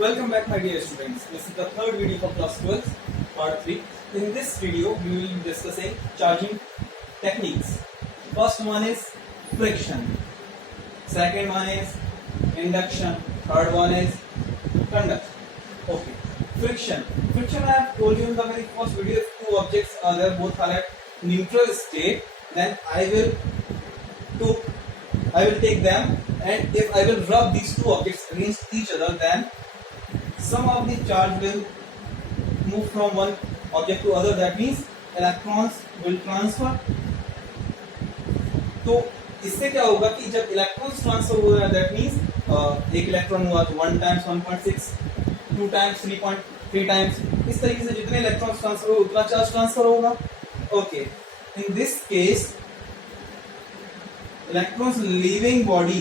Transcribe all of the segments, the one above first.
Welcome back, my dear students. This is the third video for class 12, part 3. In this video, we will be discussing charging techniques. First one is friction. Second one is induction. Third one is conduction. Okay. Friction. Friction, I have told you in the very first video, if two objects are there, both are at neutral state, then I will take them, and if I will rub these two objects against each other, then some of the charge will move from one object to other. That means electrons will transfer. तो इससे क्या होगा कि जब electrons transfer हो रहा है, that means एक इलेक्ट्रॉन हुआ तो 1 टाइम्स 1.6, 2 टाइम्स 3.3 टाइम्स, इस तरीके से जितने इलेक्ट्रॉन्स ट्रांसफर हो उतना चार्ज ट्रांसफर होगा. Okay, in this case electrons leaving body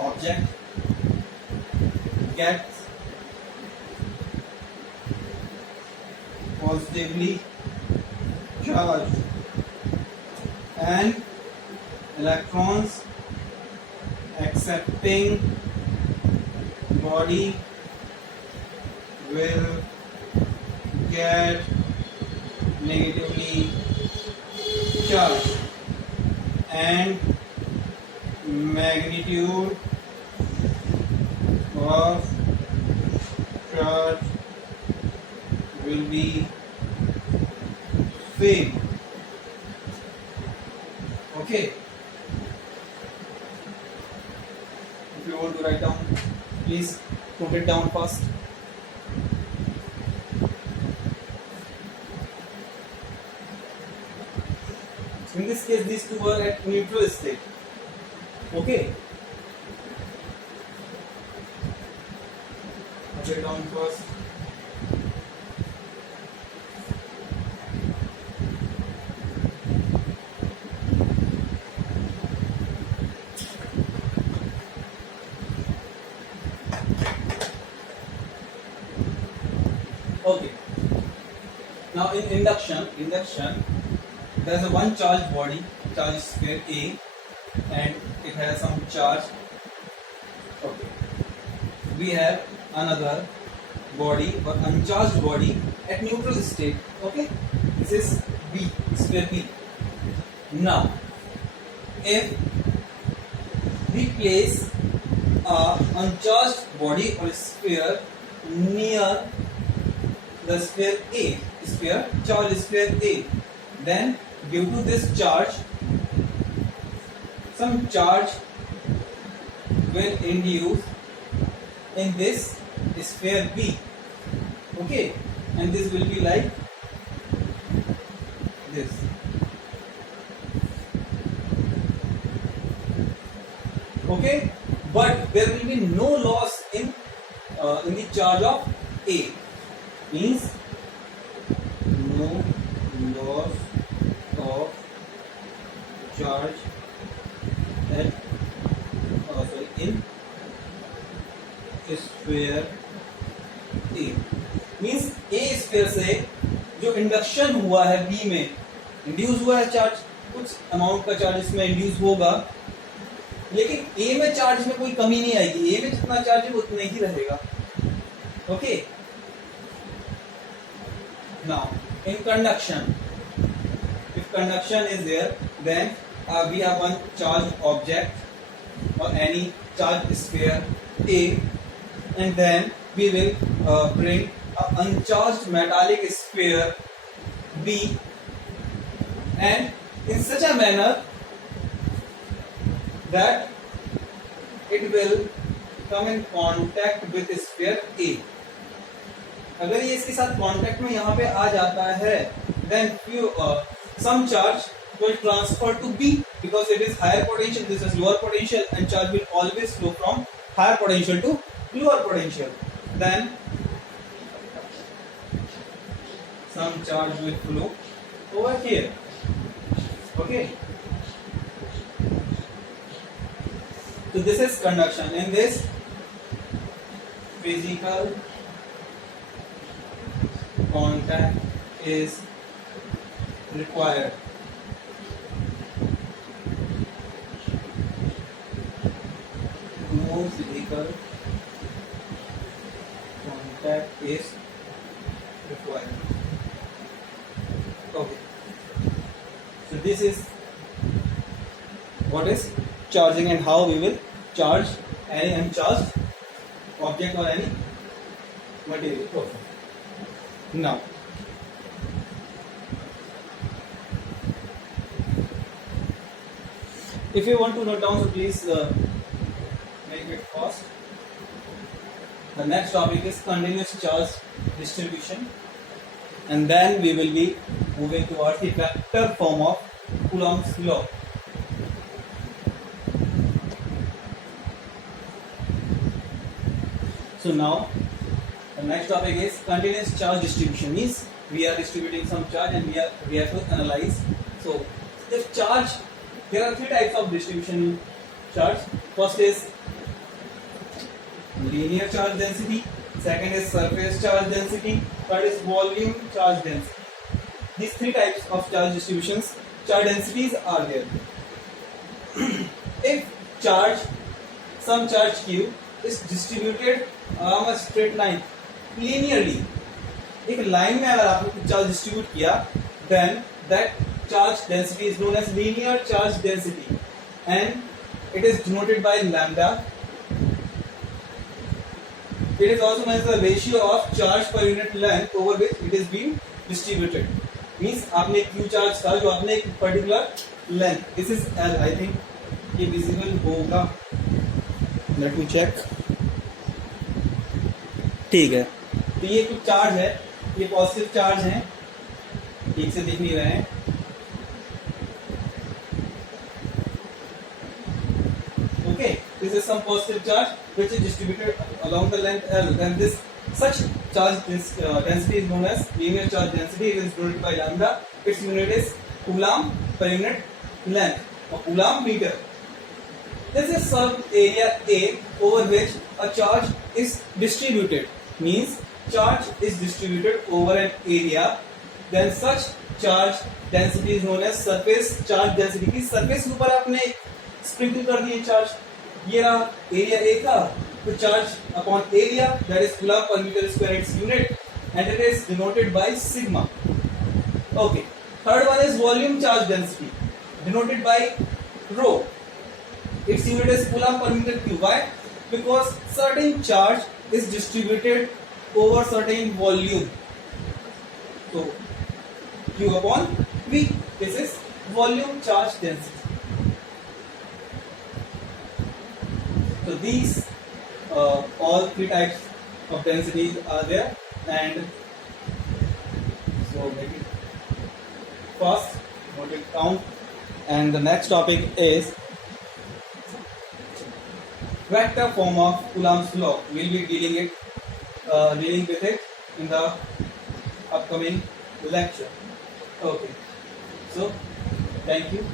object gets positively charged and electrons accepting body will get negatively charged and magnitude of charge will be same. Okay, if you want to write down, please put it down first. In this case, these two are at neutral state. Okay. Put it down first. Okay. Now in induction, there is a one charged body, charge sphere A, and it has some charge. Okay. We have another body or uncharged body at neutral state. Okay. This is B, sphere B. Now, if we place a uncharged body or sphere near the sphere A, charge sphere A, then due to this charge, some charge will induce in this sphere B. Okay, and this will be like this. Okay, but there will be no loss in the charge of A. Means no loss of charge at in sphere A. Means A sphere से जो induction हुआ है B में, induce हुआ है charge, कुछ amount का charge इसमें इंड्यूस होगा, लेकिन A में चार्ज में कोई कमी नहीं आएगी. A में जितना चार्ज है उतना ही रहेगा. Okay. Now in conduction, if conduction is there, then we have one charged object or any charged sphere A, and then we will bring an uncharged metallic sphere B, and in such a manner that it will come in contact with sphere A. अगर ये इसके साथ contact में यहाँ पे आ जाता है, then some charge will transfer to B because it is higher potential, this is lower potential, and charge will always flow from higher potential to lower potential. Then some charge will flow over here. Okay. So this is conduction. In this, physical contact is required. no physical contact is required. Okay. So this is what is charging and how we will charge any uncharged object or any material. Okay. Now, if you want to note down, so please make it fast. The next topic is continuous charge distribution, and then we will be moving towards the vector form of Coulomb's law. So now the next topic is continuous charge distribution. Means we are distributing some charge and we have to analyze. So if charge, there are three types of distribution charge. First is linear charge density, second is surface charge density, third is volume charge density. These three types of charge distributions, charge densities are there. If some charge Q is distributed along a straight line linearly, एक line में अगर आपने कुछ charge distribute किया, then that charge density is known as linear charge density, and it is denoted by lambda. It is also known as the ratio of charge per unit length over which it is being distributed. Means आपने Q charge था जो आपने एक particular length, this is L, I think ये visible होगा, let me check. ठीक है, तो ये कुछ चार्ज है, ये पॉजिटिव चार्ज है, ठीक से दिख नहीं रहे हैं. Okay, this is some positive charge which is distributed along the length L. Then this such charge density is known as linear charge density. It is denoted by lambda. Its unit is coulomb per unit length or coulomb meter. This is some area A over which a charge is distributed. Means charge is distributed over an area. Then such charge density is known as surface charge density. की surface के ऊपर आपने sprinkle कर दिए charge. ये रहा area A का, तो charge upon area, that is coulomb per meter square its unit, and it is denoted by sigma. Okay. Third one is volume charge density, denoted by rho. Its unit is coulomb per meter cube. Why? Because certain charge is distributed over certain volume. So Q upon V. This is volume charge density. So these all three types of densities are there, and so make it fast, note it down. And the next topic is vector form of Coulomb's law. We'll be dealing with it in the upcoming lecture. Okay. So thank you.